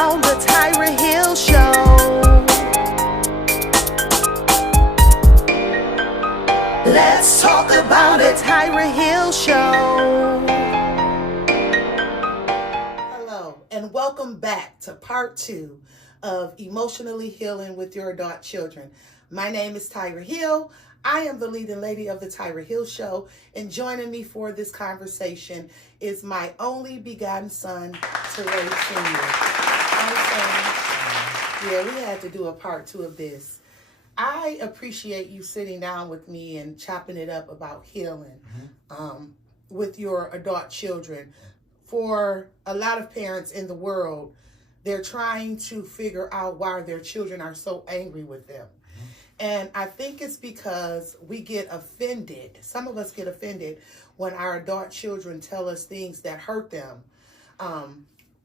on the Tyra Hill Show. Let's talk about it, Tyra Hill Show. Hello, and welcome back to part 2 of Emotionally Healing with Your Adult Children. My name is Tyra Hill. I am the leading lady of the Tyra Hill Show, and joining me for this conversation is my only begotten son, Tyra Sr. Yeah, we had to do a part 2 of this. I appreciate you sitting down with me and chopping it up about healing with your adult children. For a lot of parents in the world, they're trying to figure out why their children are so angry with them. And I think it's because we get offended. Some of us get offended when our adult children tell us things that hurt them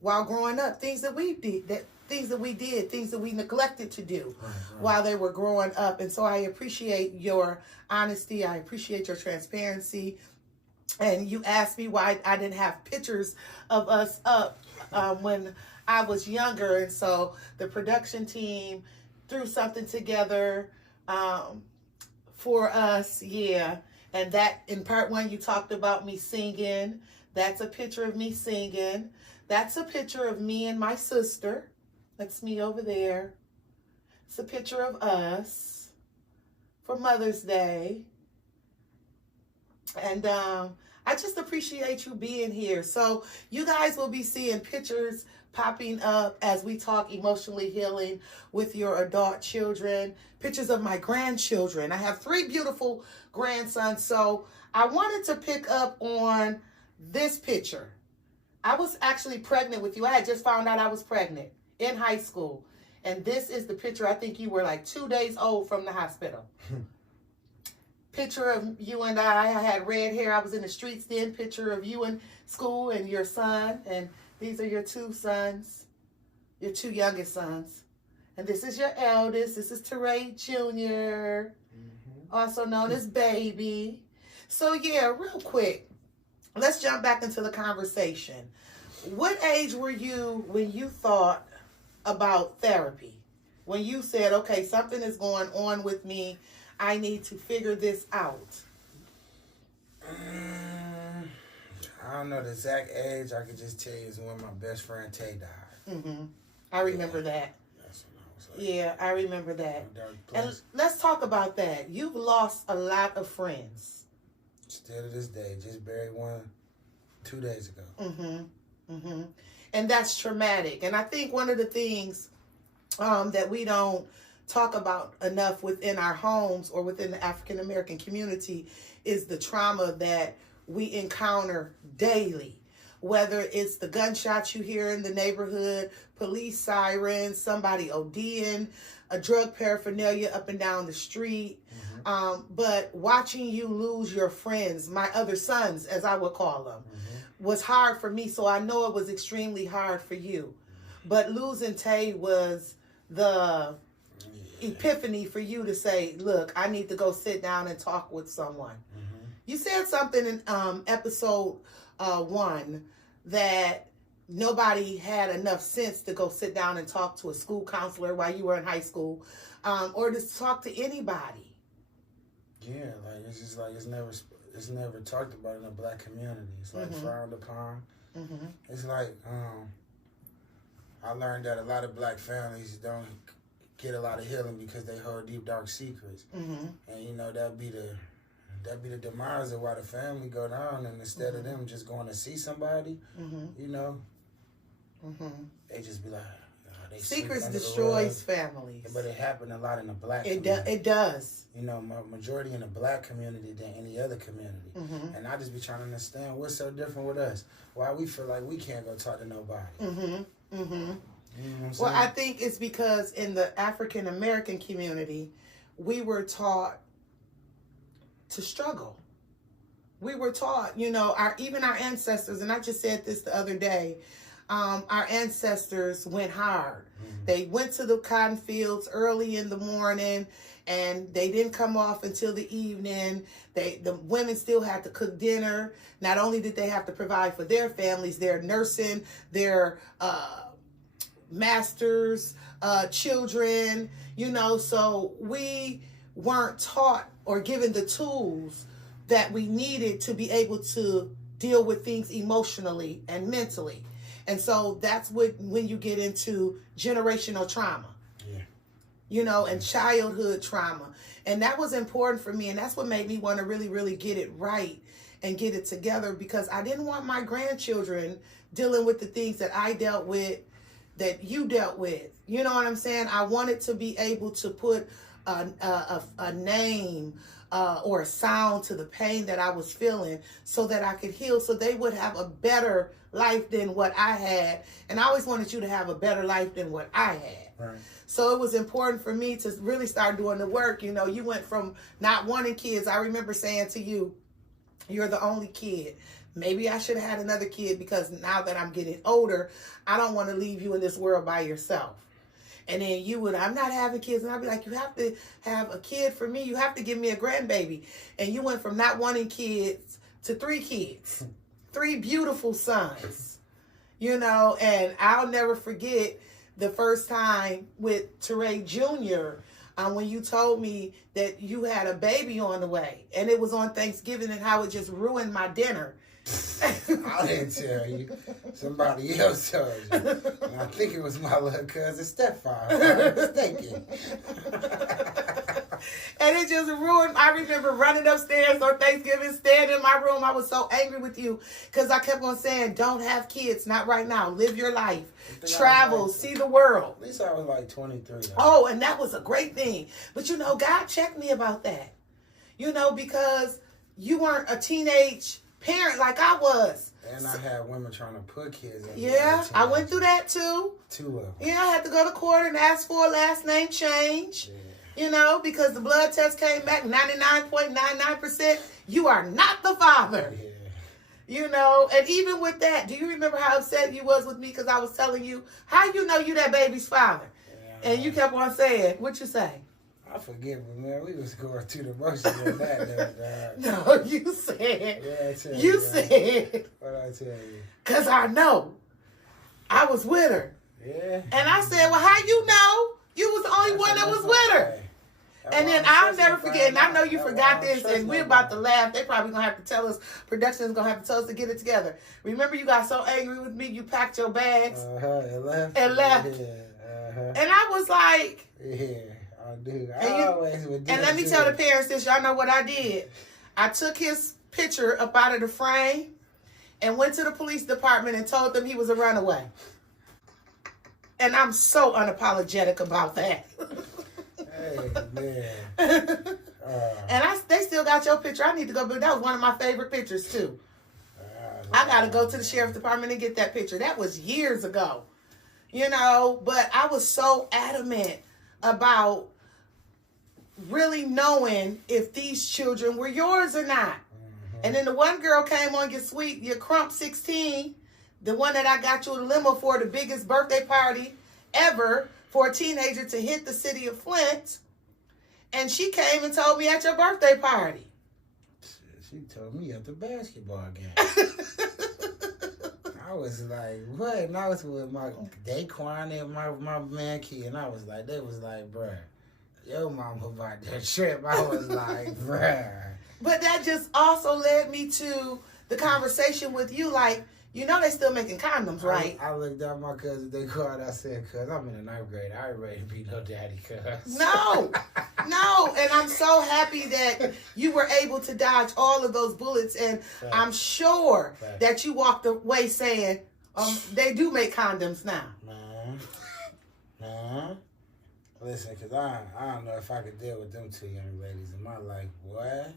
while growing up, things that we did, things that we neglected to do while they were growing up. And so I appreciate your honesty. I appreciate your transparency. And you asked me why I didn't have pictures of us up when I was younger. And so the production team threw something together for us, yeah. And that, in part 1, you talked about me singing. That's a picture of me singing. That's a picture of me and my sister. That's me over there. It's a picture of us for Mother's Day. And I just appreciate you being here. So you guys will be seeing pictures popping up as we talk emotionally healing with your adult children, pictures of my grandchildren. I have 3 beautiful grandsons, so I wanted to pick up on this picture. I was actually pregnant with you. I had just found out I was pregnant in high school, and this is the picture. I think you were like 2 days old from the hospital. Picture of you and I had red hair. I was in the streets then. Picture of you in school and your son, and these are your 2 sons, your 2 youngest sons. And this is your eldest. This is Tyra Jr., also known as Baby. So yeah, real quick, let's jump back into the conversation. What age were you when you thought about therapy? When you said, okay, something is going on with me, I need to figure this out? I don't know the exact age. I could just tell you is when my best friend Tay died. I remember that. That's when I was like, Yeah, I remember that. And let's talk about that. You've lost a lot of friends. Still to this day, just buried one 2 days ago. And that's traumatic. And I think one of the things that we don't talk about enough within our homes or within the African American community is the trauma that we encounter daily. Whether it's the gunshots you hear in the neighborhood, police sirens, somebody ODing, a drug paraphernalia up and down the street. But watching you lose your friends, my other sons, as I would call them, was hard for me. So I know it was extremely hard for you. But losing Tay was the epiphany for you to say, look, I need to go sit down and talk with someone. You said something in episode 1 that nobody had enough sense to go sit down and talk to a school counselor while you were in high school, or to talk to anybody. Yeah, like it's just like it's never talked about in the Black community. It's like frowned upon. It's like I learned that a lot of Black families don't get a lot of healing because they hold deep dark secrets, and you know that'd be the demise of why the family go down. And instead of them just going to see somebody, you know, they just be like, secrets destroys families. But it happened a lot in the Black community. It does. You know, majority in the Black community than any other community. And I just be trying to understand what's so different with us. Why we feel like we can't go talk to nobody. You know what I'm saying? Well, I think it's because in the African American community, we were taught to struggle. We were taught, you know, even our ancestors, and I just said this the other day, our ancestors went hard. They went to the cotton fields early in the morning, and they didn't come off until the evening. The women still had to cook dinner. Not only did they have to provide for their families, they're nursing, they're masters, children, so we weren't taught or given the tools that we needed to be able to deal with things emotionally and mentally. And so that's when you get into generational trauma, and childhood trauma. And that was important for me. And that's what made me want to really, really get it right and get it together, because I didn't want my grandchildren dealing with the things that I dealt with, that you dealt with. You know what I'm saying? I wanted to be able to put a name or a sound to the pain that I was feeling, so that I could heal, so they would have a better life than what I had. And I always wanted you to have a better life than what I had. Right. So it was important for me to really start doing the work. You went from not wanting kids. I remember saying to you, you're the only kid. Maybe I should have had another kid, because now that I'm getting older, I don't want to leave you in this world by yourself. And then I'm not having kids. And I'd be like, you have to have a kid for me. You have to give me a grandbaby. And you went from not wanting kids to 3 kids, 3 beautiful sons, and I'll never forget the first time with Tyra Jr., when you told me that you had a baby on the way, and it was on Thanksgiving, and how it just ruined my dinner. I didn't tell you. Somebody else told you. And I think it was my little cousin stepfather. I'm mistaken. And it just ruined. I remember running upstairs on Thanksgiving, staying in my room. I was so angry with you, because I kept on saying, don't have kids, not right now. Live your life. Travel, see the world. At least I was like 23. Though. Oh, and that was a great thing. But God checked me about that. Because you weren't a teenage parent like I was. And I had women trying to put kids in. Yeah, I went through that too. 2 of them. Yeah, I had to go to court and ask for a last name change. Yeah. Because the blood test came back 99.99%. You are not the father. Yeah. And even with that, do you remember how upset you was with me, because I was telling you, how you know you that baby's father? Yeah, and you kept on saying, what you say? I forget, but man, we was going through the motions of that. No, you said. Yeah, I tell you said. What I tell you? Because I know. I was with her. Yeah. And I said, well, how you know? You was the only one that was with her. And then I'll never forget, and I know you forgot this, and we're about to laugh. They probably going to have to tell us, production's going to have to tell us to get it together. Remember, you got so angry with me, you packed your bags. And left. Yeah, And I was like. Yeah, I do. And let me tell the parents this, y'all know what I did. I took his picture up out of the frame and went to the police department and told them he was a runaway. And I'm so unapologetic about that. Hey, man. And they still got your picture. I need to go, but that was one of my favorite pictures too. I got to go to the sheriff's department and get that picture. That was years ago, but I was so adamant about really knowing if these children were yours or not. Mm-hmm. And then the one girl came on your Crump 16, the one that I got you a limo for, the biggest birthday party ever for a teenager to hit the city of Flint. And she came and told me at your birthday party. She told me at the basketball game. I was like, what? And I was with my Daquan and my man kid, and I was like, they was like, bruh, your mama about that trip. I was like, bruh. But that just also led me to the conversation with you, like, they still making condoms, right? I looked at my cousin, they called, I said, cuz I'm in the 9th grade. I ain't ready to be no daddy, cuz. No. And I'm so happy that you were able to dodge all of those bullets. And I'm sure that you walked away saying, they do make condoms now. Man. Listen, because I don't know if I could deal with them 2 young ladies in my life. What?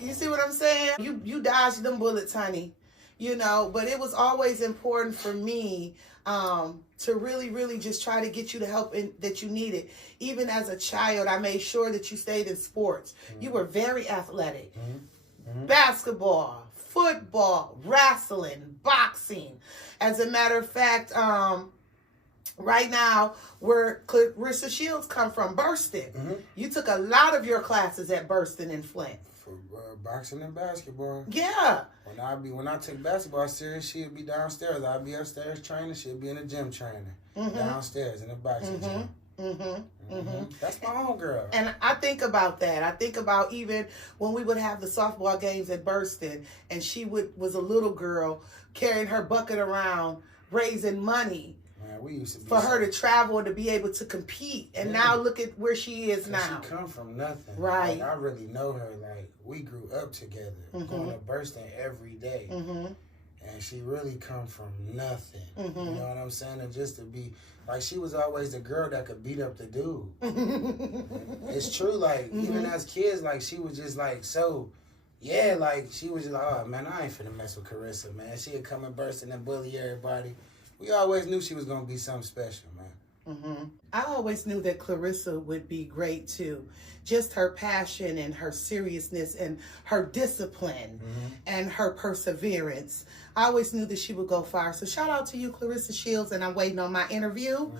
You see what I'm saying? You dodged them bullets, honey. But it was always important for me to really, really just try to get you the help that you needed. Even as a child, I made sure that you stayed in sports. Mm-hmm. You were very athletic. Mm-hmm. Basketball, football, wrestling, boxing. As a matter of fact, right now, where Clarissa Shields come from, Burston. Mm-hmm. You took a lot of your classes at Burston in Flint. Boxing and basketball. Yeah. When I took basketball serious, she'd be downstairs. I'd be upstairs training. She'd be in the gym training. Downstairs in the boxing gym. That's my own girl. And I think about that. I think about even when we would have the softball games at Burston, and she was a little girl carrying her bucket around, raising money. Man, we used to be for her to travel and to be able to compete. And now look at where she is now. She come from nothing. Right. Like, I really know her. Like, we grew up together, going to Burston every day. And she really come from nothing. You know what I'm saying? And just to be, like, she was always the girl that could beat up the dude. It's true. Like, even as kids, like, she was just, like, so... Yeah, like, she was just like, oh, man, I ain't finna mess with Carissa, man. She'd come and burst and bully everybody. We always knew she was going to be something special, man. I always knew that Clarissa would be great, too. Just her passion and her seriousness and her discipline and her perseverance. I always knew that she would go far. So shout out to you, Clarissa Shields, and I'm waiting on my interview.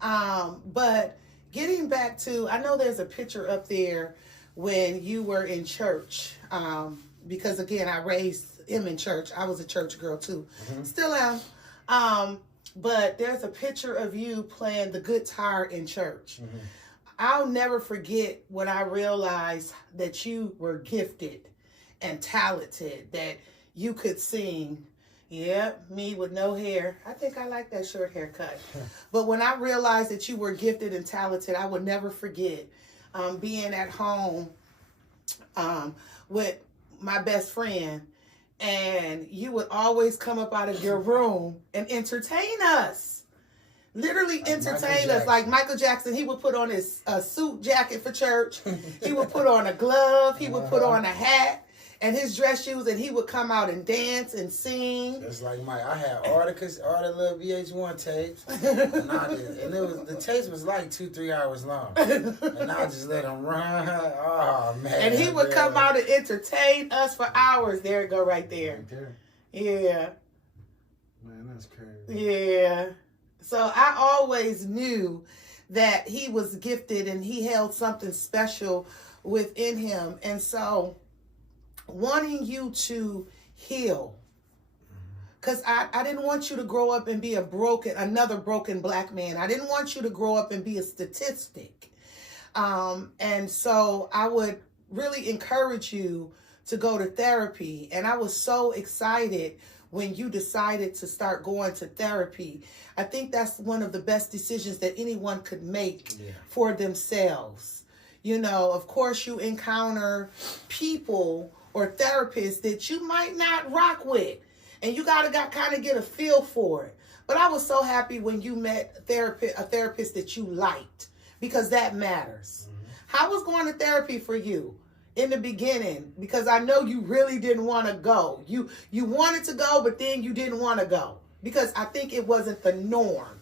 But getting back to, I know there's a picture up there when you were in church, because again, I raised him in church. I was a church girl too, still am. But there's a picture of you playing the guitar in church. I'll never forget when I realized that you were gifted and talented, that you could sing. Yeah, me with no hair. I think I like that short haircut. But when I realized that you were gifted and talented, I would never forget being at home with my best friend, and you would always come up out of your room and entertain us. Literally like entertain us like Michael Jackson. He would put on his suit jacket for church. He would put on a glove. He would put on a hat and his dress shoes, and he would come out and dance and sing. Just like Mike, I had all the little VH1 tapes, and the tapes was like 2-3 hours long, and I just let them run. Oh man! And he would come out and entertain us for hours. There it go, right there. Right there. Yeah. Man, that's crazy. Yeah. So I always knew that he was gifted and he held something special within him, and so wanting you to heal, because I didn't want you to grow up and be another broken black man. I didn't want you to grow up and be a statistic. And so I would really encourage you to go to therapy. And I was so excited when you decided to start going to therapy. I think that's one of the best decisions that anyone could make for themselves. You know, of course you encounter people or therapists that you might not rock with, and you gotta kind of get a feel for it. But I was so happy when you met a therapist that you liked, because that matters. How was going to therapy for you in the beginning? Because I know you really didn't want to go. You wanted to go, but then you didn't want to go, because I think it wasn't the norm.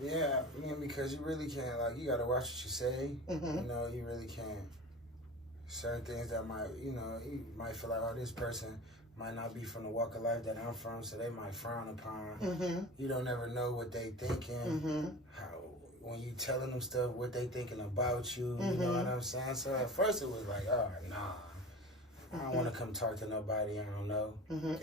Yeah, I mean, because you really can't, like, you gotta watch what you say. You know, you really can't. Certain things that might, you know, you might feel like, oh, this person might not be from the walk of life that I'm from, so they might frown upon. You don't ever know what they thinking, when you telling them stuff, what they thinking about you, you know what I'm saying? So at first it was like, oh, nah, I don't want to come talk to nobody I don't know.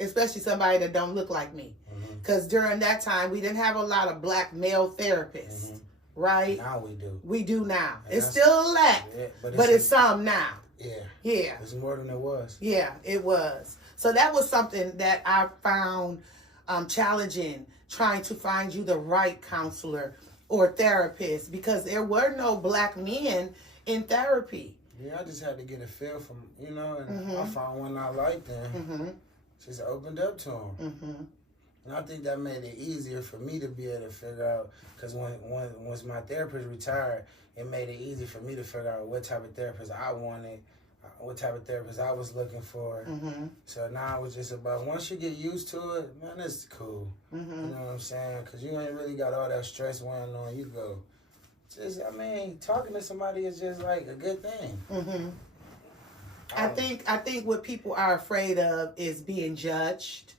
Especially somebody that don't look like me. Because during that time, we didn't have a lot of black male therapists, right? Now we do. We do now. And it's still a lack, but it's some now. Yeah. It's more than it was. Yeah, it was. So that was something that I found challenging, trying to find you the right counselor or therapist, because there were no black men in therapy. Yeah, I just had to get a feel from, you know, and I found one I liked, and just opened up to him. And I think that made it easier for me to be able to figure out, because once my therapist retired, it made it easy for me to figure out what type of therapist I wanted, what type of therapist I was looking for. So now it was just about, once you get used to it, man, it's cool. You know what I'm saying? Because you ain't really got all that stress weighing on you. Go. Just, I mean, talking to somebody is just like a good thing. I think what people are afraid of is being judged.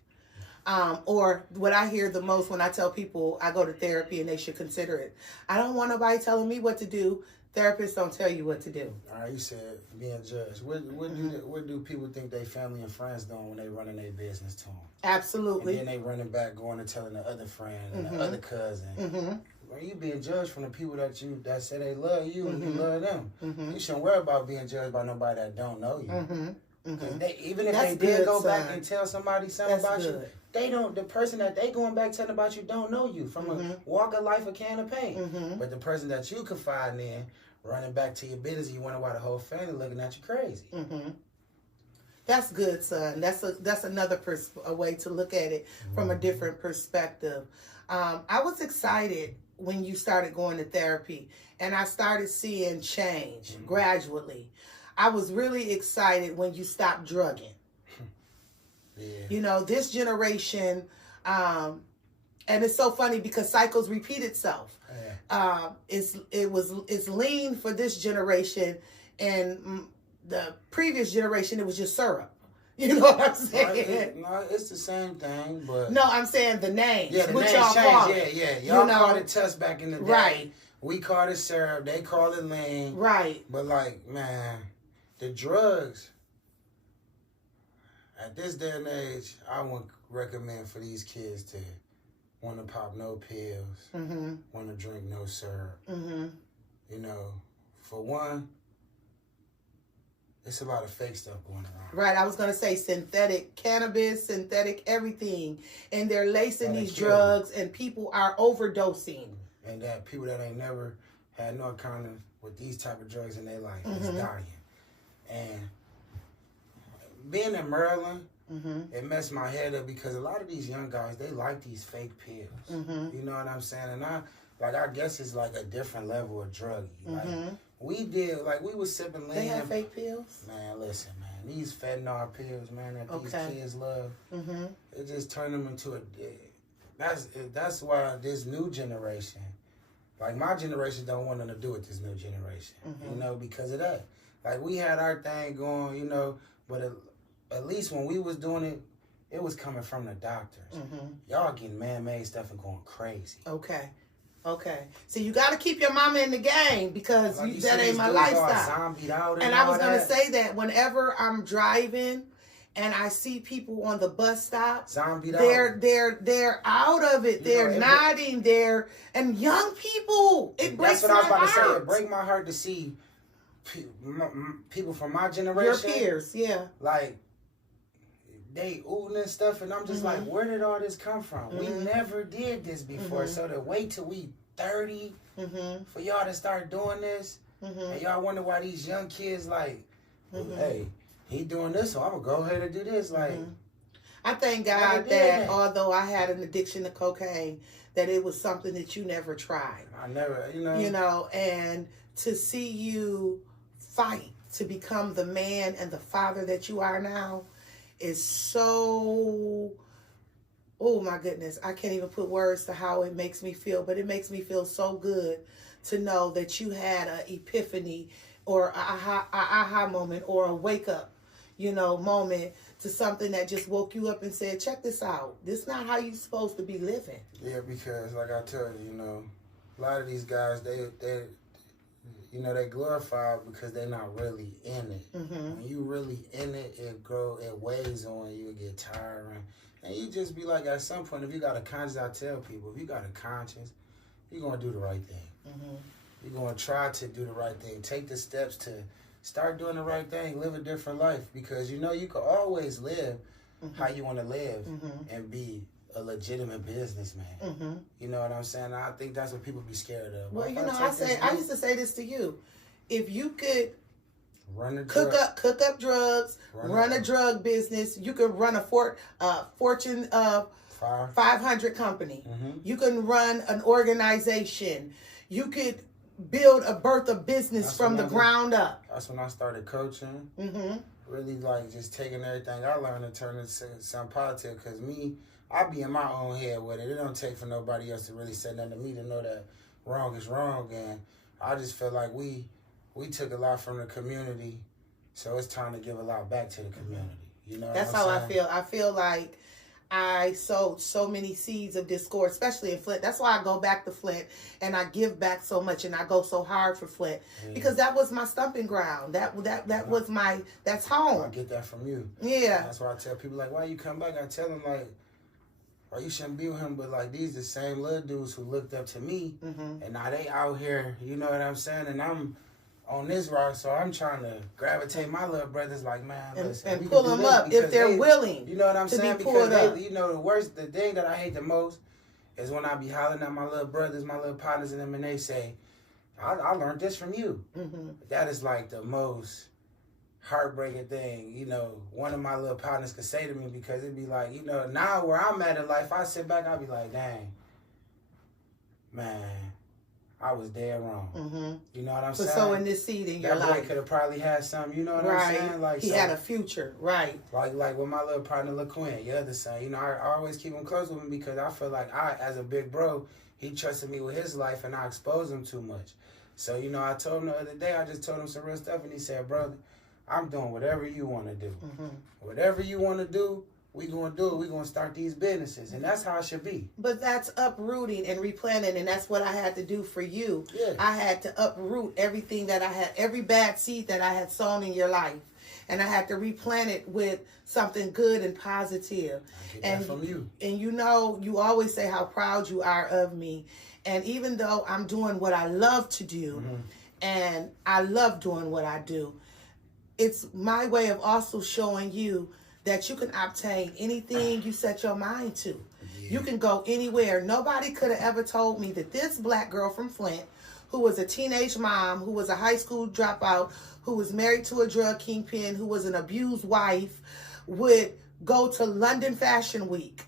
Or what I hear the most when I tell people I go to therapy and they should consider it. I don't want nobody telling me what to do. Therapists don't tell you what to do. All right, you said being judged. What do people think they family and friends doing when they running their business to them? Absolutely. And then they running back, going and telling the other friend and the other cousin. Well, you being judged from the people that say they love you and you love them. You shouldn't worry about being judged by nobody that don't know you. Even if they did go back and tell somebody something about you, they don't. The person that they going back telling about you don't know you from a walk of life, a can of paint. But the person that you confide in, running back to your business, you wonder why the whole family looking at you crazy. That's good, son. That's another a way to look at it from a different perspective. I was excited when you started going to therapy, and I started seeing change gradually. I was really excited when you stopped drugging. You know, this generation, and it's so funny because cycles repeat itself. It's lean for this generation, and the previous generation it was just syrup. You know what I'm saying? No, it's the same thing, but no, I'm saying the names. Yeah, the which names y'all changed. call Y'all called it Tuss back in the day. Right. We called it syrup. They call it lean. Right. But like, man, the drugs. At this day and age, I wouldn't recommend for these kids to want to pop no pills, want to drink no syrup. You know, for one, it's a lot of fake stuff going around. Right, I was going to say synthetic cannabis, synthetic everything. And they're lacing these drugs and people are overdosing. And that people that ain't never had no encounter with these type of drugs in their life is dying. And being in Maryland, it messed my head up because a lot of these young guys, they like these fake pills. You know what I'm saying? And I guess it's like a different level of drug. Like, we was sipping lean. They have fake pills? Man, listen, man. These fentanyl pills, man, that these kids love, it just turned them into a... That's why this new generation, like my generation don't want nothing to do with this new generation, you know, because of that. Like, we had our thing going, you know, but at least when we was doing it, it was coming from the doctors. Y'all getting man-made stuff and going crazy. Okay. So you got to keep your mama in the game because like that ain't my lifestyle. And I was going to say that whenever I'm driving and I see people on the bus stop, they're out of it. They're nodding. And young people, it breaks my heart. That's what I was about to say. It breaks my heart to see people from my generation. Your peers, yeah. Like, they oohing and stuff, and I'm just like, where did all this come from? We never did this before, so to wait till we 30 for y'all to start doing this, and y'all wonder why these young kids like, hey, he doing this, so I'm gonna go ahead and do this. Like, I thank God that although I had an addiction to cocaine, that it was something that you never tried. I never, you know, and to see you fight to become the man and the father that you are now is so, oh my goodness, I can't even put words to how it makes me feel, but it makes me feel so good to know that you had an epiphany or a aha moment or a wake up, you know, moment to something that just woke you up and said, check this out. This is not how you're supposed to be living. Yeah, because like I tell you, you know, a lot of these guys, they you know, they glorify because they're not really in it. When you really in it, it weighs on you, it get tiring. And you just be like, at some point, if you got a conscience, I tell people, if you got a conscience, you're going to do the right thing. You're going to try to do the right thing. Take the steps to start doing the right thing, live a different life. Because you know you can always live how you want to live and be a legitimate businessman. You know what I'm saying? I think that's what people be scared of. Well, you know, I used to say this to you. If you could cook up drugs, run a drug business, you could run a Fortune 500 company. You can run an organization. You could birth a business from the ground up. That's when I started coaching. Really like just taking everything I learned and turning it into some positive. Because I be in my own head with it. It don't take for nobody else to really say nothing to me to know that wrong is wrong. And I just feel like we took a lot from the community, so it's time to give a lot back to the community. You know, that's how I feel. I feel like I sowed so many seeds of discord, especially in Flint. That's why I go back to Flint and I give back so much and I go so hard for Flint because that was my stumping ground. That was that's home. I get that from you. Yeah. That's why I tell people like, why you come back? I tell them like, or you shouldn't be with him, but like these the same little dudes who looked up to me, and now they out here. You know what I'm saying? And I'm on this rock, so I'm trying to gravitate my little brothers. Like, man, listen, and pull them up if they're willing. You know what I'm saying? Because you know the thing that I hate the most is when I be hollering at my little brothers, my little partners, and them, and they say, "I learned this from you." That is like the most heartbreaking thing, you know, one of my little partners could say to me, because it'd be like, you know, now where I'm at in life, I sit back, I'll be like, dang, man, I was dead wrong. You know what I'm saying? So in this seed in your life, that boy could have probably had something, you know what I'm saying? Like he had a future, right? Like with my little partner, LaQuinn, your other son, you know, I always keep him close with him because I feel like as a big bro, he trusted me with his life and I exposed him too much. So, you know, I told him the other day, I just told him some real stuff and he said, brother, I'm doing whatever you want to do. Whatever you want to do, we going to do it. We going to start these businesses. And that's how it should be. But that's uprooting and replanting. And that's what I had to do for you. Yeah. I had to uproot everything that I had, every bad seed that I had sown in your life. And I had to replant it with something good and positive. I get that from you. And you know, you always say how proud you are of me. And even though I'm doing what I love to do, and I love doing what I do, it's my way of also showing you that you can obtain anything you set your mind to. Yeah. You can go anywhere. Nobody could have ever told me that this black girl from Flint, who was a teenage mom, who was a high school dropout, who was married to a drug kingpin, who was an abused wife, would go to London Fashion Week.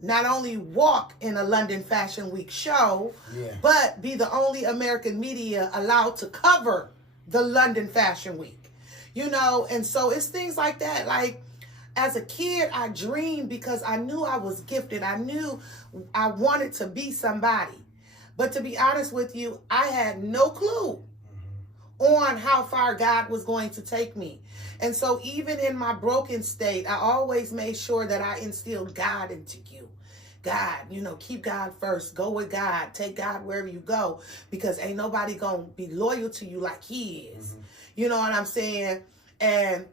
Not only walk in a London Fashion Week show, but be the only American media allowed to cover the London Fashion Week. You know, and so it's things like that. Like, as a kid, I dreamed because I knew I was gifted. I knew I wanted to be somebody. But to be honest with you, I had no clue on how far God was going to take me. And so even in my broken state, I always made sure that I instilled God into you. God, you know, keep God first. Go with God. Take God wherever you go, because ain't nobody going to be loyal to you like he is. You know what I'm saying? And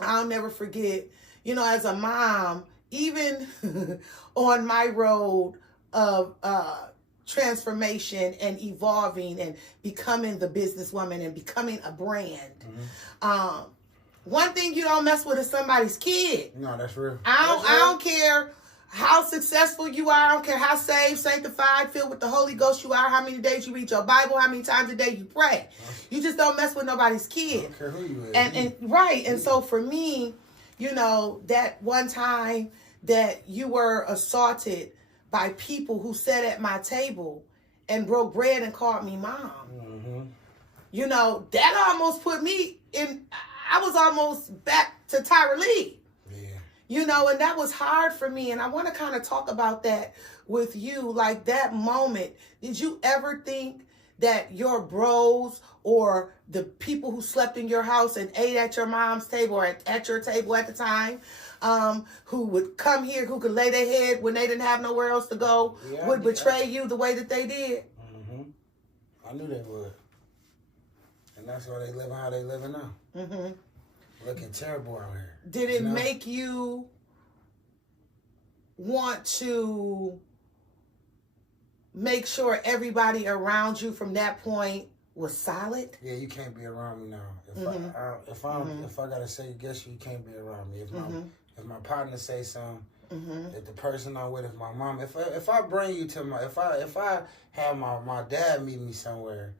I'll never forget, you know, as a mom, even on my road of transformation and evolving and becoming the businesswoman and becoming a brand. One thing you don't mess with is somebody's kid. No, that's real. I don't care how successful you are. I don't care how saved, sanctified, filled with the Holy Ghost you are, how many days you read your Bible, how many times a day you pray. You just don't mess with nobody's kid. I don't care who you is. And so for me, you know, that one time that you were assaulted by people who sat at my table and broke bread and called me mom. You know, that almost put me in, I was almost back to Tyra Lee. You know, and that was hard for me. And I want to kind of talk about that with you. Like, that moment, did you ever think that your bros or the people who slept in your house and ate at your mom's table or at your table at the time, who would come here, who could lay their head when they didn't have nowhere else to go, would betray you the way that they did? I knew they would. And that's why they live how they living now. Looking terrible out here. Did it make you want to make sure everybody around you from that point was solid? Yeah, you can't be around me now. If I gotta say guess you can't be around me. If my partner say something, if the person I'm with, if my mom, if I bring you to if I have my dad meet me somewhere,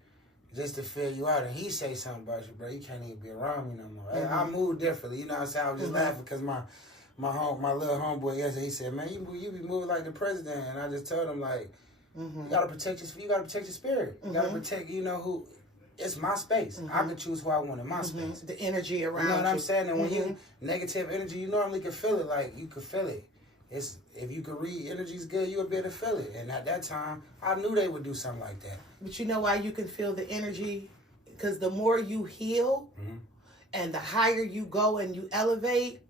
just to fill you out, and he say something about you, bro, you can't even be around me no more. I move differently, you know what I'm saying? I was just laughing because my little homeboy yesterday, he said, man, you be moving like the president, and I just told him, like, you gotta protect your spirit. You gotta protect, you know, who. It's my space. I can choose who I want in my space. The energy around you. You know what I'm saying? And when you negative energy, you normally can feel it. Like, you can feel it. It's, if you could read energy's good, you'll be able to feel it. And at that time, I knew they would do something like that. But you know why you can feel the energy? Because the more you heal and the higher you go and you elevate,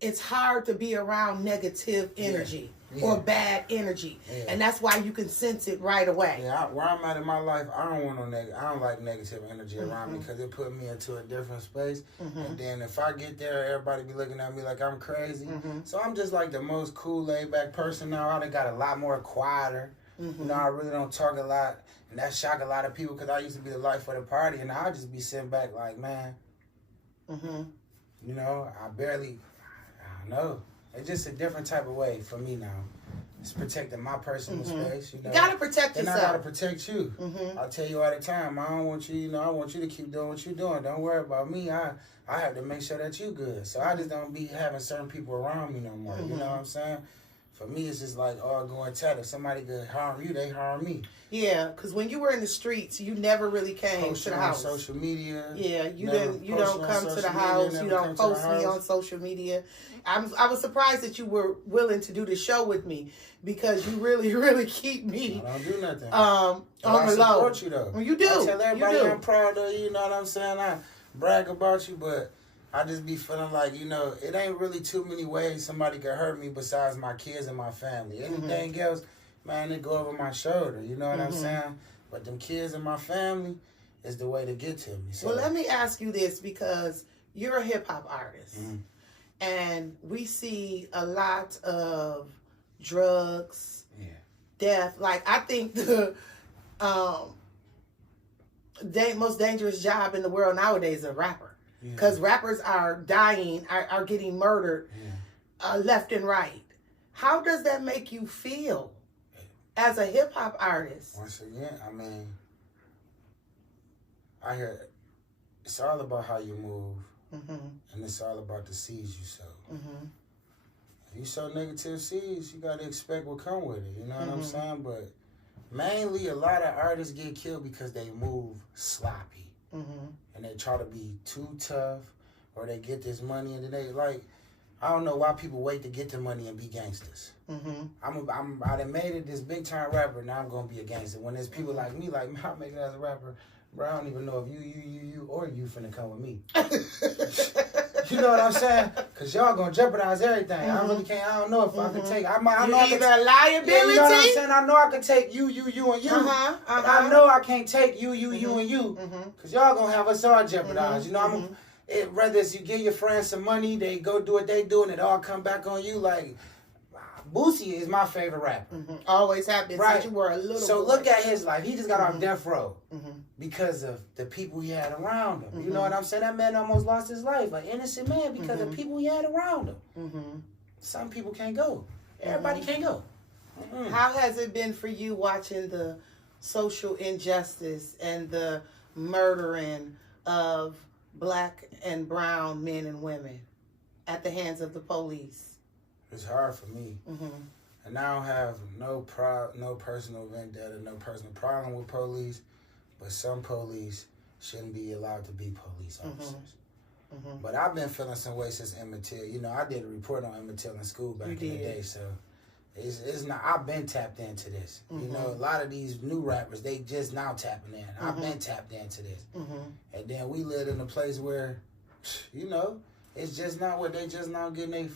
it's hard to be around negative energy or bad energy, and that's why you can sense it right away. Yeah, where I'm at in my life, I don't want no I don't like negative energy around me because it put me into a different space. And then if I get there, everybody be looking at me like I'm crazy. So I'm just like the most cool, laid back person now. I done got a lot more quieter. You know, I really don't talk a lot, and that shock a lot of people because I used to be the life of the party, and I just be sitting back like, man, you know, I don't know. It's just a different type of way for me now. It's protecting my personal space, you know. You gotta protect yourself. And I gotta protect you. I tell you all the time, I don't want you, you know, I want you to keep doing what you're doing. Don't worry about me. I have to make sure that you good. So I just don't be having certain people around me no more. You know what I'm saying? For me, it's just like all going tell. If somebody could harm you, they harm me. Yeah, because when you were in the streets, you never really came to the house. On social media. Yeah, you don't come to the house. You don't post me on social media. I was surprised that you were willing to do the show with me because you really, really keep me. I don't do nothing. On the low. I support you though. You do. I tell everybody I'm proud of you. You know what I'm saying? I brag about you, but I just be feeling like, you know, it ain't really too many ways somebody can hurt me besides my kids and my family. Anything else, man, it go over my shoulder. You know what I'm saying? But them kids and my family is the way to get to me. So. Well, let me ask you this because you're a hip-hop artist. And we see a lot of drugs, death. Like, I think the most dangerous job in the world nowadays is a rapper. Because rappers are dying, are getting murdered left and right. How does that make you feel as a hip-hop artist? Once again, I mean, I hear it's all about how you move, and it's all about the seeds you sow. If you sow negative seeds, you got to expect what come with it. You know what I'm saying? But mainly, a lot of artists get killed because they move sloppy. And they try to be too tough, or they get this money and then they like, I don't know why people wait to get the money and be gangsters. I done made it this big time rapper, now I'm gonna be a gangster. When there's people like me, like, man, I make it as a rapper, bro, I don't even know if you or you finna come with me. You know what I'm saying? Cause y'all gonna jeopardize everything. I really can't. I don't know if I can take. I know either I can, a liability. Yeah, you know what I'm saying? I know I can take you, and you. I know I can't take you, and you. Cause y'all gonna have us all jeopardized. You know, whether it's you give your friends some money, they go do what they do, and it all come back on you. Like Boosie is my favorite rapper. Always have been since you were a little So boy. look at his life. He just got off death row because of the people he had around him. You know what I'm saying? That man almost lost his life, an innocent man, because of people he had around him. Some people can't go. Everybody can't go. How has it been for you watching the social injustice and the murdering of Black and brown men and women at the hands of the police? It's hard for me. And I don't have no personal vendetta, no personal problem with police, but some police shouldn't be allowed to be police officers. But I've been feeling some way since Emmett Till. You know, I did a report on Emmett Till in school back in the day, so it's not. I've been tapped into this. You know, a lot of these new rappers, they just now tapping in. I've been tapped into this, and then we live in a place where, you know, it's just not what they just now getting their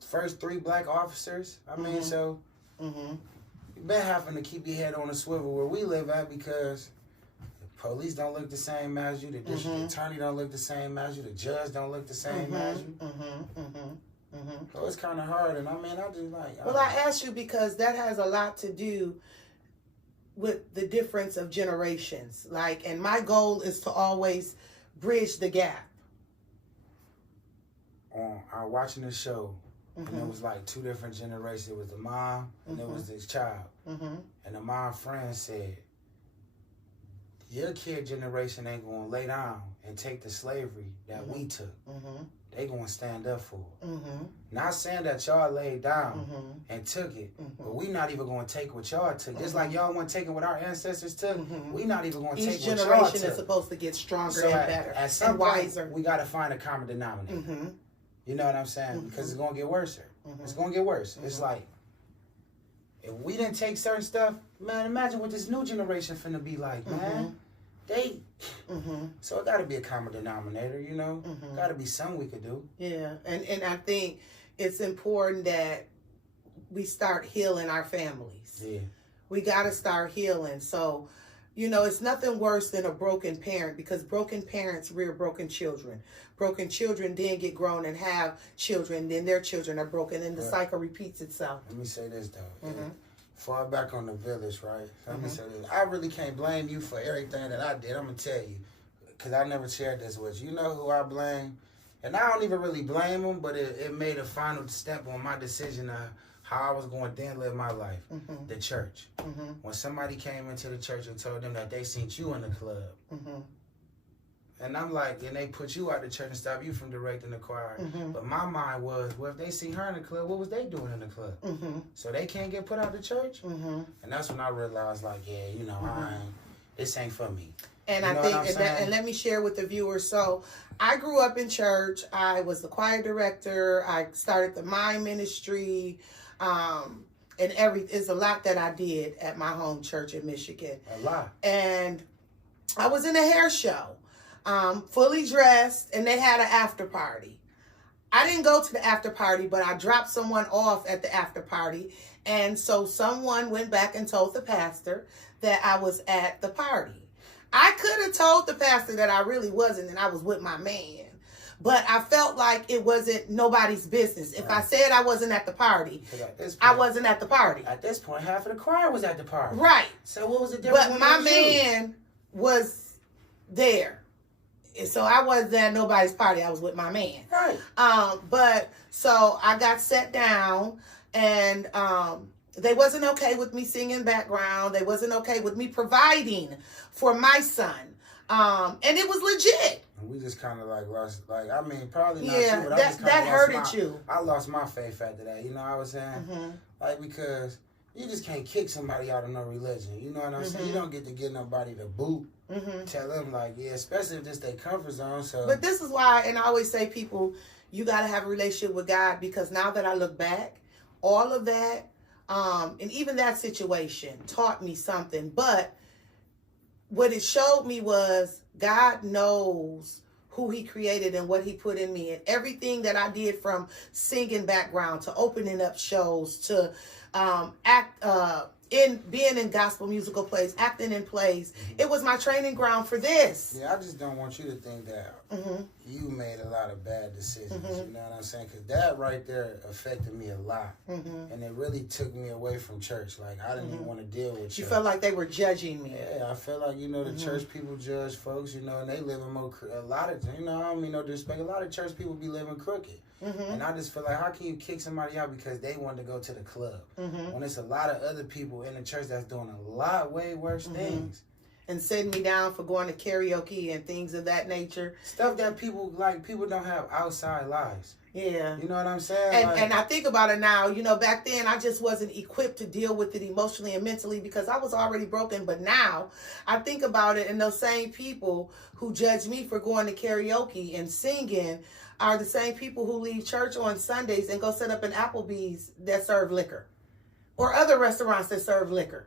first 3 black officers. I mean, so you've been having to keep your head on a swivel where we live at because the police don't look the same as you, the district attorney don't look the same as you, the judge don't look the same as you. So it's kind of hard, and I mean, I just like... Well, I asked you because that has a lot to do with the difference of generations. Like, and my goal is to always bridge the gap. I was watching this show, and it was like 2 different generations. It was the mom, and it was this child. And the mom friend said, your kid generation ain't going to lay down and take the slavery that we took. They going to stand up for it. Not saying that y'all laid down and took it, but we not even going to take what y'all took. Just like y'all weren't taking what our ancestors took, we not even going to take what y'all took. Each generation is supposed to get stronger so and better at some and point, wiser. We got to find a common denominator. You know what I'm saying? Because it's going to get worse. It's going to get worse. It's like, if we didn't take certain stuff, man, imagine what this new generation finna be like, man. they. So it got to be a common denominator, you know. Got to be something we could do. Yeah, and I think it's important that we start healing our families. Yeah. We got to start healing. So, you know, it's nothing worse than a broken parent, because broken parents rear broken children. Broken children then get grown and have children, then their children are broken, and the cycle repeats itself. Let me say this, though. Fall back on the village, right? Let me say this. I really can't blame you for everything that I did. I'm going to tell you, because I never shared this with you. You know who I blame? And I don't even really blame him, but it made a final step on my decision of how I was going to then live my life. The church. When somebody came into the church and told them that they seen you in the club. And I'm like, and they put you out the church and stop you from directing the choir. But my mind was, well, if they see her in the club, what was they doing in the club? So they can't get put out the church? And that's when I realized, like, yeah, you know, this ain't for me. And you know I think, and let me share with the viewers. So I grew up in church. I was the choir director. I started the mime ministry. And it's a lot that I did at my home church in Michigan. A lot. And I was in a hair show. Fully dressed, and they had an after party. I didn't go to the after party, but I dropped someone off at the after party. And so someone went back and told the pastor that I was at the party. I could have told the pastor that I really wasn't, and I was with my man. But I felt like it wasn't nobody's business. If I said I wasn't at the party, I wasn't at the party. At this point, half of the choir was at the party. Right. So what was the difference? But my man was there. So I wasn't at nobody's party. I was with my man. Right. But so I got sat down, and they wasn't okay with me singing background. They wasn't okay with me providing for my son. And it was legit. We just kind of like lost, like, I mean, probably not yeah, you, but that hurted you. I lost my faith after that. You know what I was saying? Like, because you just can't kick somebody out of no religion. You know what I'm saying? You don't get to get nobody to boot. Tell them, like, yeah, especially if this their comfort zone. So, but this is why, and I always say, people, you got to have a relationship with God, because now that I look back, all of that, and even that situation taught me something. But what it showed me was God knows who he created and what he put in me, and everything that I did, from singing background to opening up shows to being in gospel musical plays, acting in plays. It was my training ground for this. Yeah, I just don't want you to think that you made a lot of bad decisions. You know what I'm saying? Because that right there affected me a lot. And it really took me away from church. Like, I didn't even want to deal with church. You felt like they were judging me. Yeah, I felt like, you know, the church people judge folks, you know, and they live in a lot of, you know, I don't mean no disrespect, a lot of church people be living crooked. And I just feel like, how can you kick somebody out because they wanted to go to the club? When there's a lot of other people in the church that's doing a lot way worse things. And setting me down for going to karaoke and things of that nature. Stuff that people don't have outside lives. Yeah. You know what I'm saying? And I think about it now, you know, back then I just wasn't equipped to deal with it emotionally and mentally because I was already broken. But now I think about it, and those same people who judge me for going to karaoke and singing are the same people who leave church on Sundays and go set up an Applebee's that serve liquor, or other restaurants that serve liquor.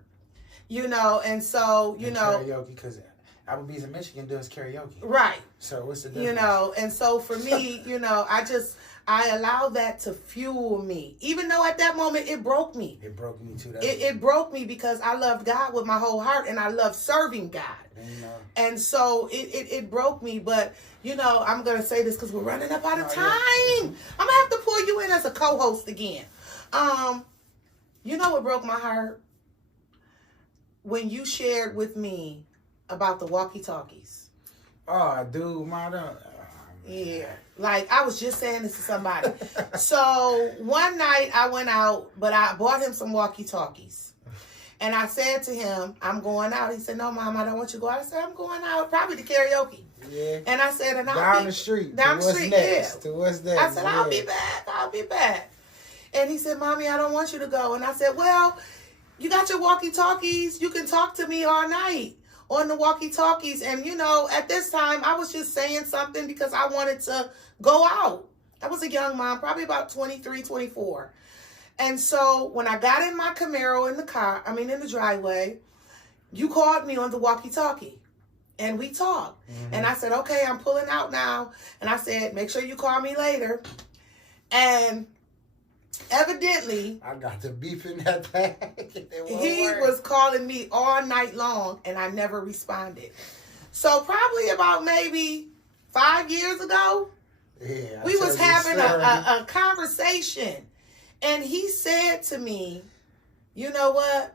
You know, and so, you know. Karaoke, because Applebee's in Michigan does karaoke. Right. So what's the difference? You know, and so for me, you know, I allow that to fuel me. Even though at that moment it broke me. It broke me too. It broke me because I loved God with my whole heart and I love serving God. And so it broke me. But, you know, I'm going to say this because we're running up out of time. I'm going to have to pull you in as a co-host again. You know what broke my heart? When you shared with me about the walkie-talkies. Oh, dude, yeah. Like, I was just saying this to somebody. So, one night I went out, but I bought him some walkie-talkies. And I said to him, I'm going out. He said, no, Mom, I don't want you to go out. I said, I'm going out, probably to karaoke. Yeah. And I said, down the street. Down the street, yeah. To what's next? I said, I'll be back. And he said, Mommy, I don't want you to go. And I said, well, you got your walkie-talkies. You can talk to me all night on the walkie-talkies. And, you know, at this time, I was just saying something because I wanted to go out. I was a young mom, probably about 23, 24. And so when I got in my Camaro in the driveway, you called me on the walkie-talkie. And we talked. And I said, okay, I'm pulling out now. And I said, make sure you call me later. And evidently, I got the beef in that thing. He was calling me all night long, and I never responded. So probably about maybe 5 years ago, we was having a conversation. And he said to me, you know what?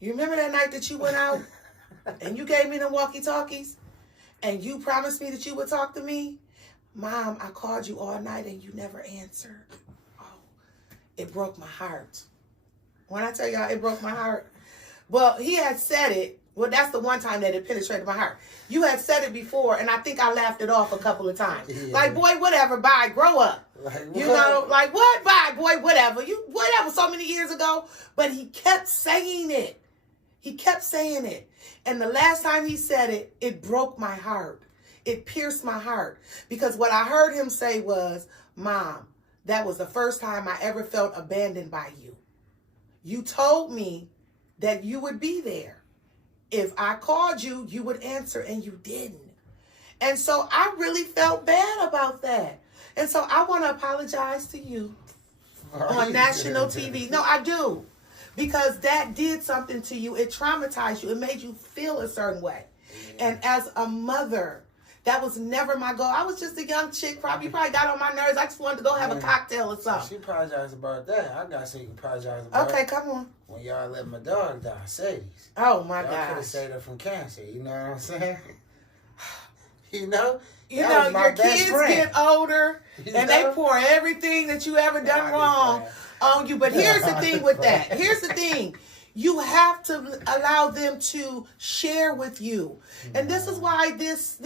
You remember that night that you went out and you gave me the walkie-talkies and you promised me that you would talk to me? Mom, I called you all night and you never answered. Oh, it broke my heart. When I tell y'all it broke my heart. Well, he had said it. Well, that's the one time that it penetrated my heart. You had said it before, and I think I laughed it off a couple of times. Yeah. Like, boy, whatever, bye, grow up. Like, you know, like, what, bye, boy, whatever. Whatever, so many years ago. But he kept saying it. He kept saying it. And the last time he said it, it broke my heart. It pierced my heart. Because what I heard him say was, Mom, that was the first time I ever felt abandoned by you. You told me that you would be there. If I called you, you would answer, and you didn't. And so I really felt bad about that. And so I want to apologize to you on national TV. No, I do. Because that did something to you. It traumatized you. It made you feel a certain way. Yeah. And as a mother, that was never my goal. I was just a young chick. You probably got on my nerves. I just wanted to go have a cocktail or something. She apologized about that. I got something to apologize about. Okay, come on. When y'all let my dog die, Sadie's. Oh, my God. Y'all could have saved her from cancer. You know what I'm saying? You know your kids get older and they pour everything that you ever done wrong on you. But here's the thing with that. Here's the thing. You have to allow them to share with you. And this is why this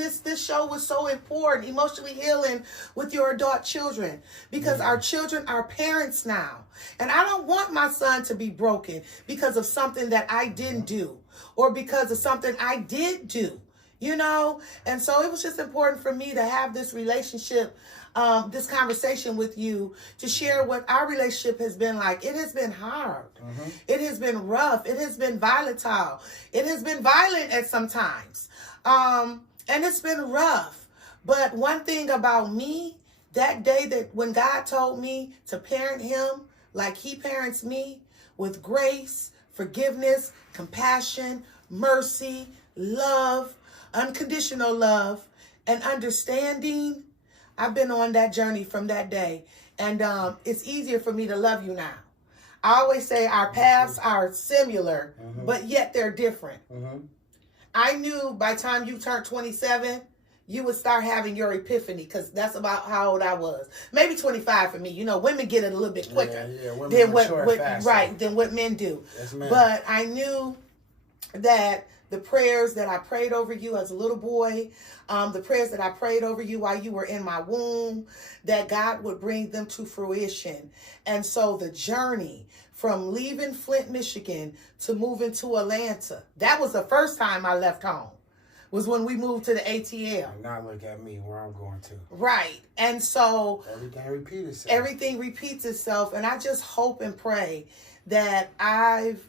show was so important, emotionally healing with your adult children. Because our children are parents now. And I don't want my son to be broken because of something that I didn't do or because of something I did do. You know, and so it was just important for me to have this relationship, this conversation with you to share what our relationship has been like. It has been hard. It has been rough. It has been volatile. It has been violent at some times. And it's been rough. But one thing about me, that day that when God told me to parent him like he parents me, with grace, forgiveness, compassion, mercy, love, unconditional love, and understanding, I've been on that journey from that day. And it's easier for me to love you now. I always say our paths are similar, but yet they're different. I knew by the time you turned 27, you would start having your epiphany, because that's about how old I was. Maybe 25 for me. You know, women get it a little bit quicker than what men do. Yes, but I knew that the prayers that I prayed over you as a little boy, the prayers that I prayed over you while you were in my womb, that God would bring them to fruition. And so the journey from leaving Flint, Michigan to moving to Atlanta, that was the first time I left home, was when we moved to the ATL. Now look at me, where I'm going to. Right. And so everything repeats itself. And I just hope and pray that I've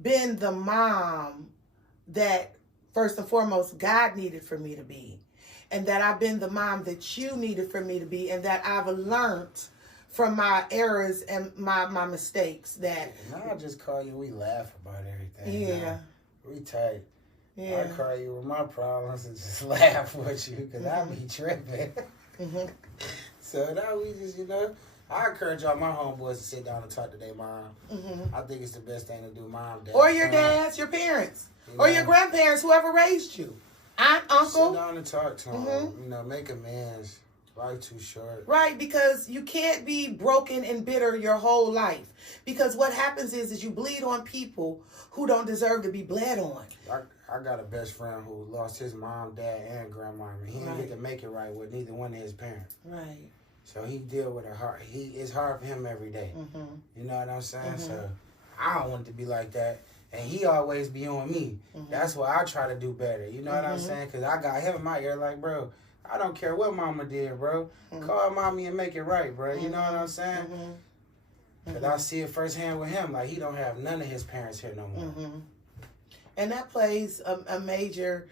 been the mom that first and foremost God needed for me to be, and that I've been the mom that you needed for me to be, and that I've learned from my errors and my mistakes. That now I just call you, we laugh about everything. Yeah. Now, we tight. Yeah. I call you with my problems and just laugh with you, because I be tripping. So now we just, I encourage all my homeboys to sit down and talk to their mom. I think it's the best thing to do, mom, dad. Or your dads, your parents. Or your grandparents, whoever raised you. Aunt, uncle. Sit down and talk to them. Make amends. Life too short. Right, because you can't be broken and bitter your whole life. Because what happens is you bleed on people who don't deserve to be bled on. I got a best friend who lost his mom, dad, and grandma. And he didn't get to make it right with neither one of his parents. Right. So he deal with it hard. It's hard for him every day. You know what I'm saying? So I don't want it to be like that. And he always be on me. That's why I try to do better. You know what I'm saying? Because I got him in my ear like, bro, I don't care what mama did, bro. Call mommy and make it right, bro. You know what I'm saying? Because I see it firsthand with him. Like, he don't have none of his parents here no more. And that plays a major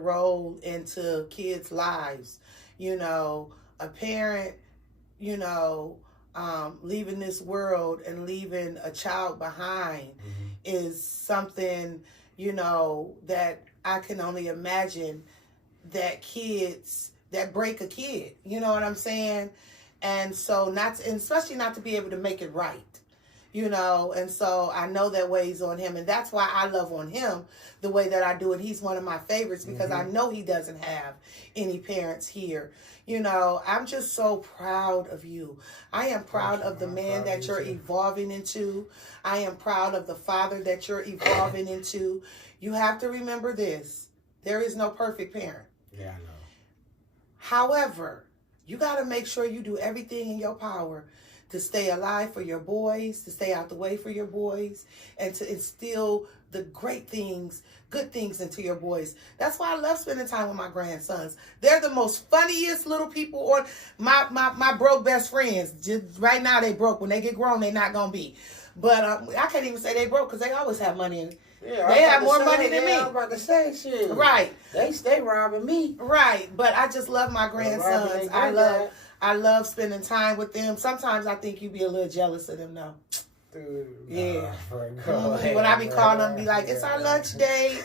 role into kids' lives. You know, a parent, you know, leaving this world and leaving a child behind is something, you know, that I can only imagine that kids, that break a kid. You know what I'm saying? And so and especially not to be able to make it right. You know, and so I know that weighs on him, and that's why I love on him the way that I do it. He's one of my favorites because I know he doesn't have any parents here. You know, I'm just so proud of you. I am proud of the man that you're evolving into. I am proud of the father that you're evolving into. You have to remember this. There is no perfect parent. Yeah, I know. However, you got to make sure you do everything in your power to stay alive for your boys, to stay out the way for your boys, and to instill the great things, good things into your boys. That's why I love spending time with my grandsons. They're the most funniest little people on my broke best friends. Just right now they broke. When they get grown, they not going to be. But I can't even say they broke because they always have money. Yeah, they have more money than me. I'm about to say shit. Right. They stay robbing me. Right. But I just love my grandsons. I love spending time with them. Sometimes I think you be a little jealous of them, though. Dude, yeah. When I be calling them, be like, it's our lunch date.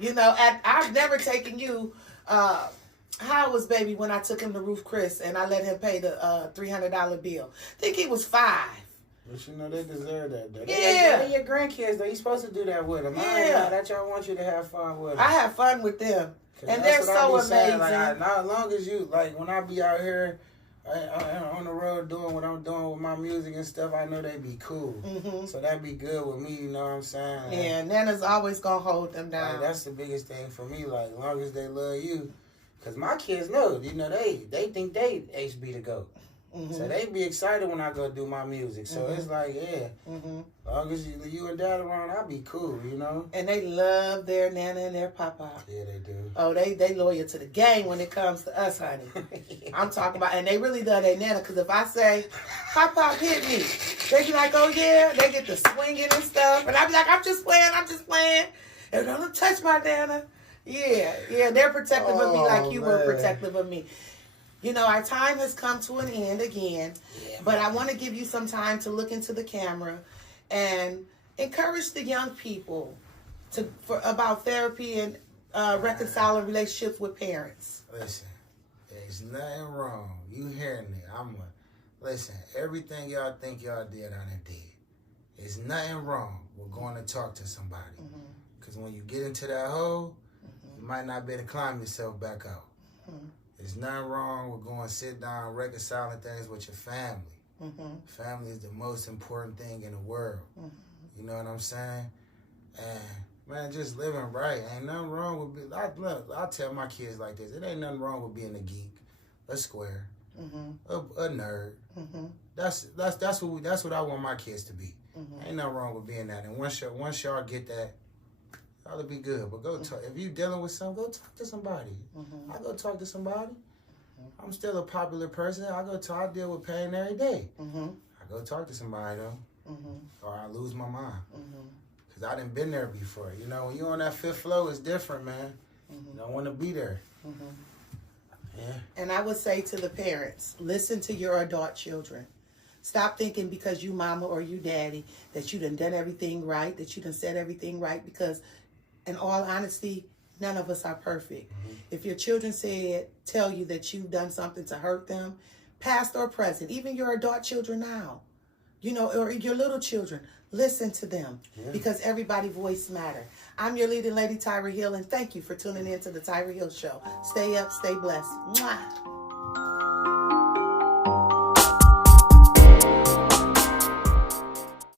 You know, I've never taken you. How was baby when I took him to Ruth Chris and I let him pay the $300 bill? I think he was 5. But you know, they deserve that, though. Yeah. They're your grandkids, though. You're supposed to do that with them. Yeah. That y'all want you to have fun with them. I have fun with them. And they're so amazing. Like, as long as you, like, when I be out here on the road doing what I'm doing with my music and stuff, I know they be cool. So that be good with me, you know what I'm saying? Yeah, Nana's always going to hold them down. Like, that's the biggest thing for me, like, as long as they love you. Because my kids know, you know, they think they HB to go. So they be excited when I go do my music. So it's like, yeah, as long as you and Dad around, I'll be cool, you know? And they love their Nana and their Papa. Yeah, they do. Oh, they loyal to the gang when it comes to us, honey. I'm talking about, and they really love their Nana, because if I say, Pop hit me, they be like, oh yeah, they get to swinging and stuff. And I be like, I'm just playing. And don't touch my Nana. Yeah, they're protective of me like you were protective of me. You know, our time has come to an end again, but I want to give you some time to look into the camera and encourage the young people about therapy and reconciling relationships with parents. Listen, there's nothing wrong. You hearing me? Listen, everything y'all think y'all did, I done did. There's nothing wrong with going to talk to somebody. Because when you get into that hole, you might not be able to climb yourself back out. There's nothing wrong with going sit down, reconciling things with your family. Family is the most important thing in the world. You know what I'm saying? And, man, just living right. Ain't nothing wrong with I tell my kids like this. It ain't nothing wrong with being a geek, a square, a nerd. That's what I want my kids to be. Ain't nothing wrong with being that. And once y'all get that, y'all will be good. But go talk. If you dealing with something, go talk to somebody. I go talk to somebody. I'm still a popular person. I deal with pain every day. I go talk to somebody though, or I lose my mind. Cause I done been there before. You know, when you on that 5th floor, it's different, man. You don't want to be there. Yeah. And I would say to the parents, listen to your adult children. Stop thinking because you mama or you daddy that you done everything right, that you done said everything right, because in all honesty, none of us are perfect. If your children tell you that you've done something to hurt them, past or present, even your adult children now, you know, or your little children, listen to them because everybody's voice matters. I'm your leading lady, Tyra Hill, and thank you for tuning in to the Tyra Hill Show. Stay up, stay blessed. Mwah.